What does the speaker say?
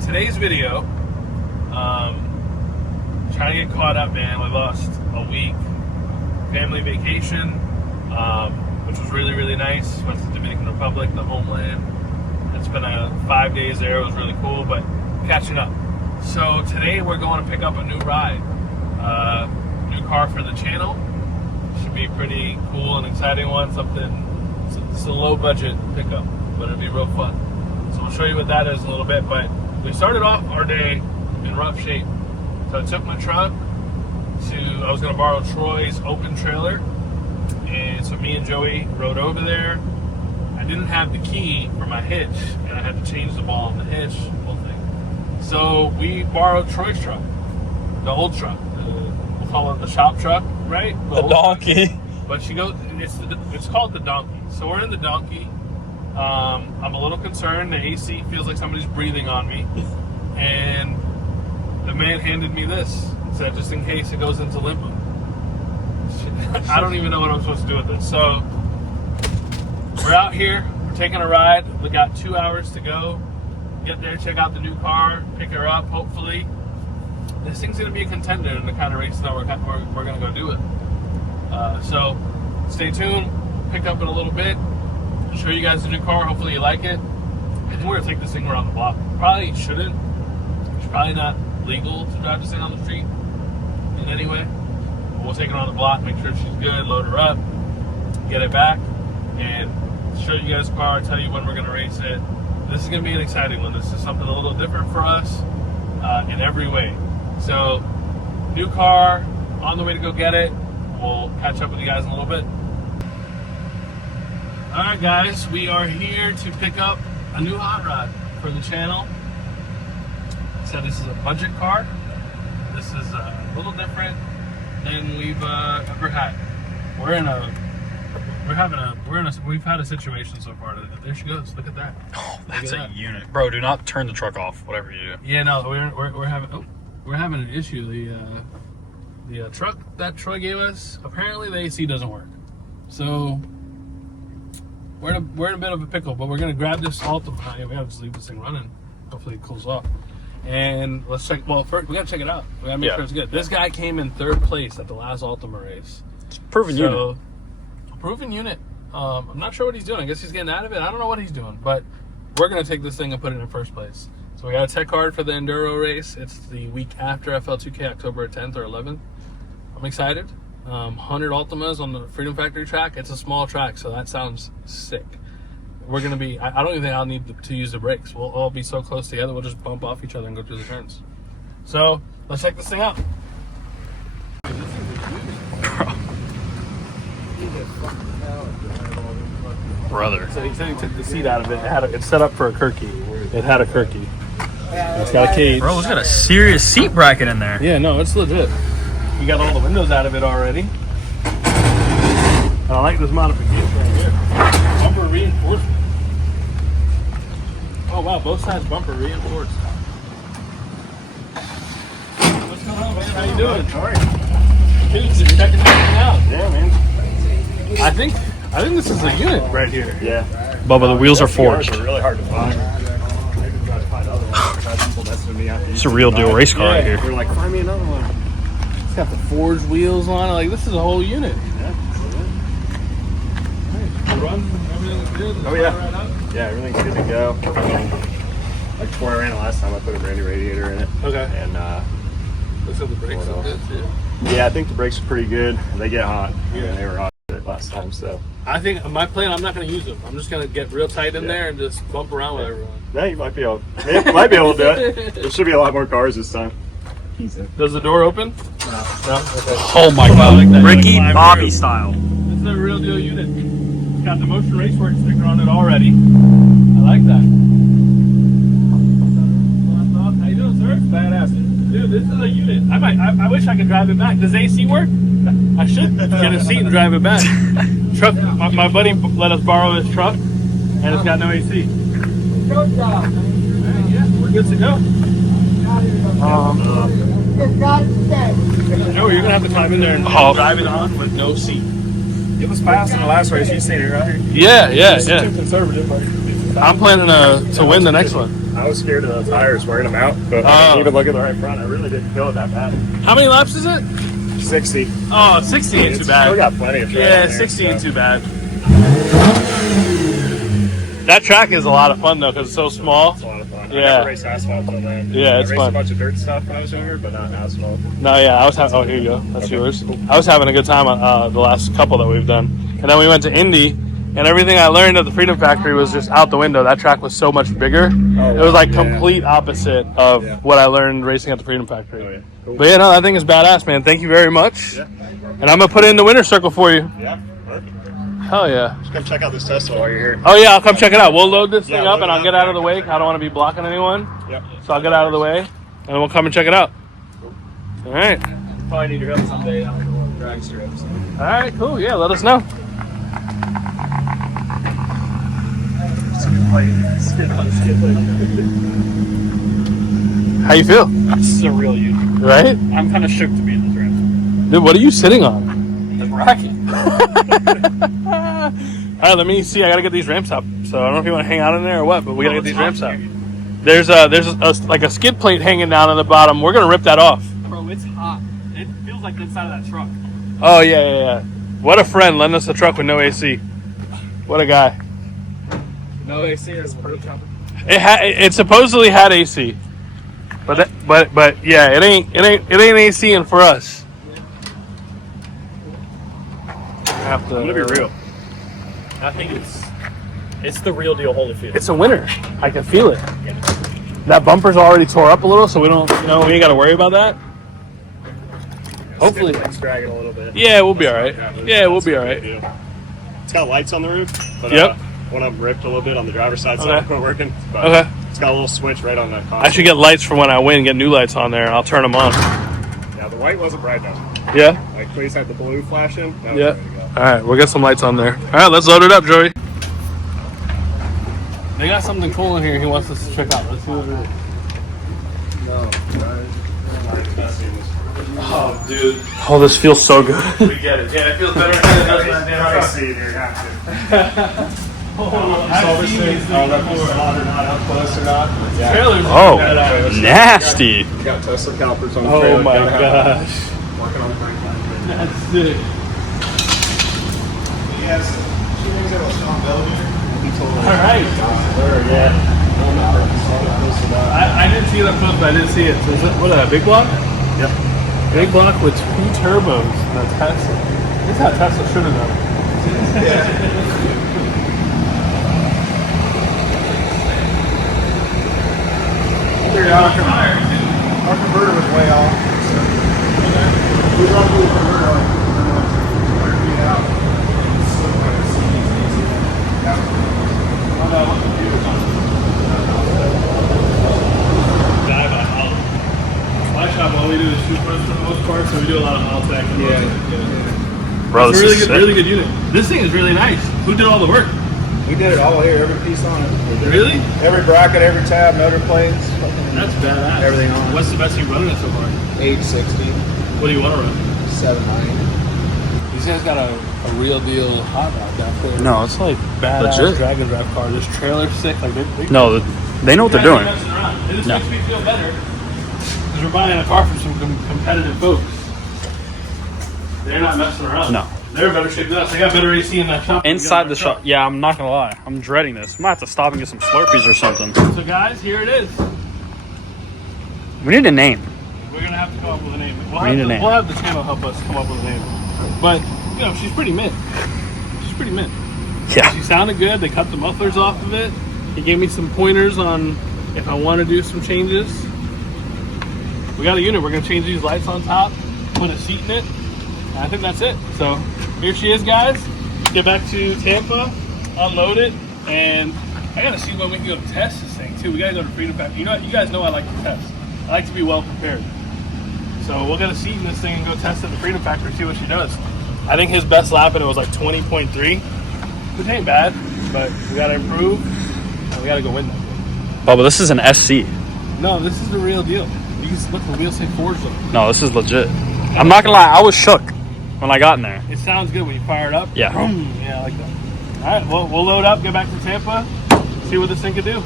today's video, trying to get caught up, man. We lost a week family vacation, which was really, really nice. Went to the Dominican Republic, the homeland. It's been 5 days there. It was really cool, but catching up. So today we're going to pick up a new ride, new car for the channel. Should be pretty cool and exciting one. It's a low budget pickup, but it'll be real fun. So I'll show you what that is in a little bit. But we started off our day in rough shape. So I took my truck I was going to borrow Troy's open trailer. And so me and Joey rode over there. I didn't have the key for my hitch, and I had to change the ball on the hitch, whole thing. So we borrowed Troy's truck, the old truck. We'll call it the shop truck, right? The donkey. Truck. But she goes, it's called the donkey. So we're in the donkey. I'm a little concerned. The AC feels like somebody's breathing on me. And the man handed me this. Said, just in case it goes into limbo. I don't even know what I'm supposed to do with this. So we're out here. We're taking a ride. We got 2 hours to go. Get there, check out the new car, pick her up, hopefully. This thing's going to be a contender in the kind of race that we're going to go do it. So stay tuned. Pick up in a little bit. Show you guys the new car. Hopefully you like it. I think we're going to take this thing around the block. Probably shouldn't. It's probably not legal to drive this thing on the street in any way. But we'll take it on the block, make sure she's good, load her up, get it back, and show you guys the car, tell you when we're going to race it. This is going to be an exciting one. This is something a little different for us in every way. So, new car, on the way to go get it. We'll catch up with you guys in a little bit. Alright guys, we are here to pick up a new hot rod for the channel. So this is a budget car. This is a little different than we've ever had. We've had a situation so far. There she goes. Look at that. Oh, that's a unit, bro. Do not turn the truck off. Whatever you do. Yeah, no, we're having an issue. The truck that Troy gave us, apparently the AC doesn't work. So we're in a bit of a pickle. But we're gonna grab this Altima. We gotta just leave this thing running. Hopefully it cools off. And let's check. Well, first we gotta check it out. We gotta make sure it's good. This guy came in 3rd place at the last Altima race. It's a proven unit. Proven unit. I'm not sure what he's doing. I guess he's getting out of it. I don't know what he's doing, but we're gonna take this thing and put it in 1st place. So we got a tech card for the Enduro race. It's the week after FL2K, October 10th or 11th. I'm excited. 100 Altimas on the Freedom Factory track. It's a small track, so that sounds sick. We're gonna be. I don't even think I'll need to use the brakes. We'll all be so close together. We'll just bump off each other and go through the turns. So let's check this thing out. Brother. So he said he took the seat out of it. It's set up for a Kirky. It had a Kirky. It's got a cage. Bro, it's got a serious seat bracket in there. Yeah, no, it's legit. We got all the windows out of it already. And I like this modification right here. Bumper reinforcement. Oh wow, both sides bumper reinforced. What's going on, man? How you doing? How are you? Dude, just checking everything out. Yeah, man. I think this is a unit right here. Yeah. Bubba, the wheels are forged. They're really hard to find. I even tried to find other ones. I've had people messaging me after. It's a real deal race car right here. They're like, find me another one. It's got the forged wheels on it. Like, this is a whole unit. Yeah. Run, everything's good. Oh, yeah. Yeah, everything's good to go. Like before I ran it last time, I put a brand new radiator in it. Okay. And, Looks like the brakes are good too. yeah, I think the brakes are pretty good. They get hot. Yeah. And they were hot last time, so. I think my plan, I'm not going to use them. I'm just going to get real tight in there and just bump around with everyone. Yeah, you might be able to do it. There should be a lot more cars this time. Does the door open? No. Okay. Oh my god. like that. Ricky Like Bobby style. This is a real deal unit. It's got the Motion Raceworks sticker on it already. I like that. How you doing, sir? Badass. Dude, this is a unit. I wish I could drive it back. Does AC work? I should get a seat and drive it back. Truck. My buddy let us borrow his truck, and it's got no AC. Yeah, we're good to go. Joe, you're gonna have to climb in there and drive it on with no seat. It was fast in the last race. You seen it, right? Yeah. Too conservative. But I'm planning to win the next one. I was scared of the tires wearing them out, but Oh. even looking at the right front, I really didn't feel it that bad. How many laps is it? 60. Oh, 60 ain't too Still bad. got plenty of track Yeah, in there, 60 ain't so. too bad. That track is a lot of fun though because it's so small. It's a lot of fun. Yeah. I never raced asphalt till then. Yeah, it's I raced fun. a bunch of dirt stuff when I was younger, but not asphalt. No, yeah, I was having. Oh, here you go. That's Okay. yours. I was having a good time on the last couple that we've done, and then we went to Indy, and everything I learned at the Freedom Factory was just out the window. That track was so much bigger. It was like yeah. complete opposite of Yeah. what I learned racing at the Freedom Factory. Oh, yeah. Cool. But yeah, no, that thing is badass, man. Thank you very much. Yeah. And I'm gonna put it in the winner's circle for you. Yeah, perfect. Hell yeah. Just come check out this Tesla while you're here. Oh yeah, I'll come check it out. We'll load this Yeah, thing up load and it I'll up, get out of yeah, the way. check it I don't want to be blocking anyone, Yep. so I'll get out of the way, and we'll come and check it out. All right. Probably need your help someday on the drag strips. All right, cool. Yeah, let us know. How you feel? This is a real unit. Right? I'm kind of shook to be in this ramp. Dude, what are you sitting on? The bracket. All right, let me see. I gotta get these ramps up. So I don't know if you want to hang out in there or what, but we gotta get these ramps up. There's like a skid plate hanging down on the bottom. We're gonna rip that off. Bro, it's hot. It feels like inside of that truck. Oh yeah. What a friend lend us a truck with no AC. What a guy. No, AC is perfect. It supposedly had AC, but yeah, it ain't AC in for us. Have to. I'm gonna be real. I think it's the real deal Holyfield. It's a winner. I can feel it. That bumper's already tore up a little, so we don't. We ain't got to worry about that. Hopefully. It's dragging a little bit. Yeah, we'll be all right. Yeah, we'll be all right. It's got lights on the roof, but Yep. one of them ripped a little bit on the driver's side, so Okay. it's not working. But Okay. It's got a little switch right on the console. I should get lights for when I win. Get new lights on there, and I'll turn them on. Yeah, the white wasn't bright enough. Yeah. Like, please had the blue flashing. That was Yeah. ready to go. All right, we'll get some lights on there. All right, let's load it up, Joey. They got something cool in here he wants us to check out. Let's see what it is. Oh, dude. Oh, this feels so good. We get it. Yeah, it feels better than it does in that damn truck. See it here, have to. I've seen these I don't know if things it's before. hot or not, up close or not. Yeah. Trailers. Oh, badass. nasty. We got Tesla calipers on the Oh trailer. my Gotta have gosh. that. Working on the brake line. That's sick. He has two rings that will strong belly here. He told me. All right. Yeah. I don't know. I didn't see it up close, but I did see it. So is it, what is that, a big block? Yep. Big block with 2 turbos. That's Tesla. This is how Tesla should have done it. Our converter was way off. We dropped the converter like 100 feet out. My shop, all we do is shoot fronts for the most part, so we do a lot of mile tech. Bro, It's this a really is good, sick. really good unit. This thing is really nice. Who did all the work? We did it all here, every piece on it. Really? Every bracket, every tab, motor plates, That's badass. Everything on it. What's the best you've running it so far? 860, What do you want to run? 790. These guys got a real deal hot rod back there. No, it's like Badass legit. drag and drive car. This trailer's sick. Like they No, they know what they're guys doing. ain't messing around. It just No. makes me feel better because we're buying a car from some competitive folks. They're not messing around. No. They're in better shape than us. They got better AC in that shop. than we got in Inside our the shop. Yeah, I'm not gonna lie. I'm dreading this. I might have to stop and get some Slurpees or something. So guys, here it is. We need a name. We're gonna have to come up with a name. We need a name. We'll have the channel help us come up with a name. But she's pretty mint. She's pretty mint. Yeah. She sounded good. They cut the mufflers off of it. He gave me some pointers on if I want to do some changes. We got a unit. We're going to change these lights on top, put a seat in it. And I think that's it. So here she is, guys. Get back to Tampa, unload it, and I got to see when we can go test this thing too. We got to go to Freedom Factory. You guys know I like to test. I like to be well prepared. So we'll get a seat in this thing and go test it at the Freedom Factory, see what she does. I think his best lap in it was like 20.3, which ain't bad, but we got to improve, and we got to go win that thing. Bubba, this is an SC. No, this is the real deal. You can look, the wheels say Forza. No, this is legit. I'm not gonna lie. I was shook when I got in there. It sounds good when you fire it up. Yeah. Yeah, I like that. All right, well, we'll load up, get back to Tampa, see what this thing can do.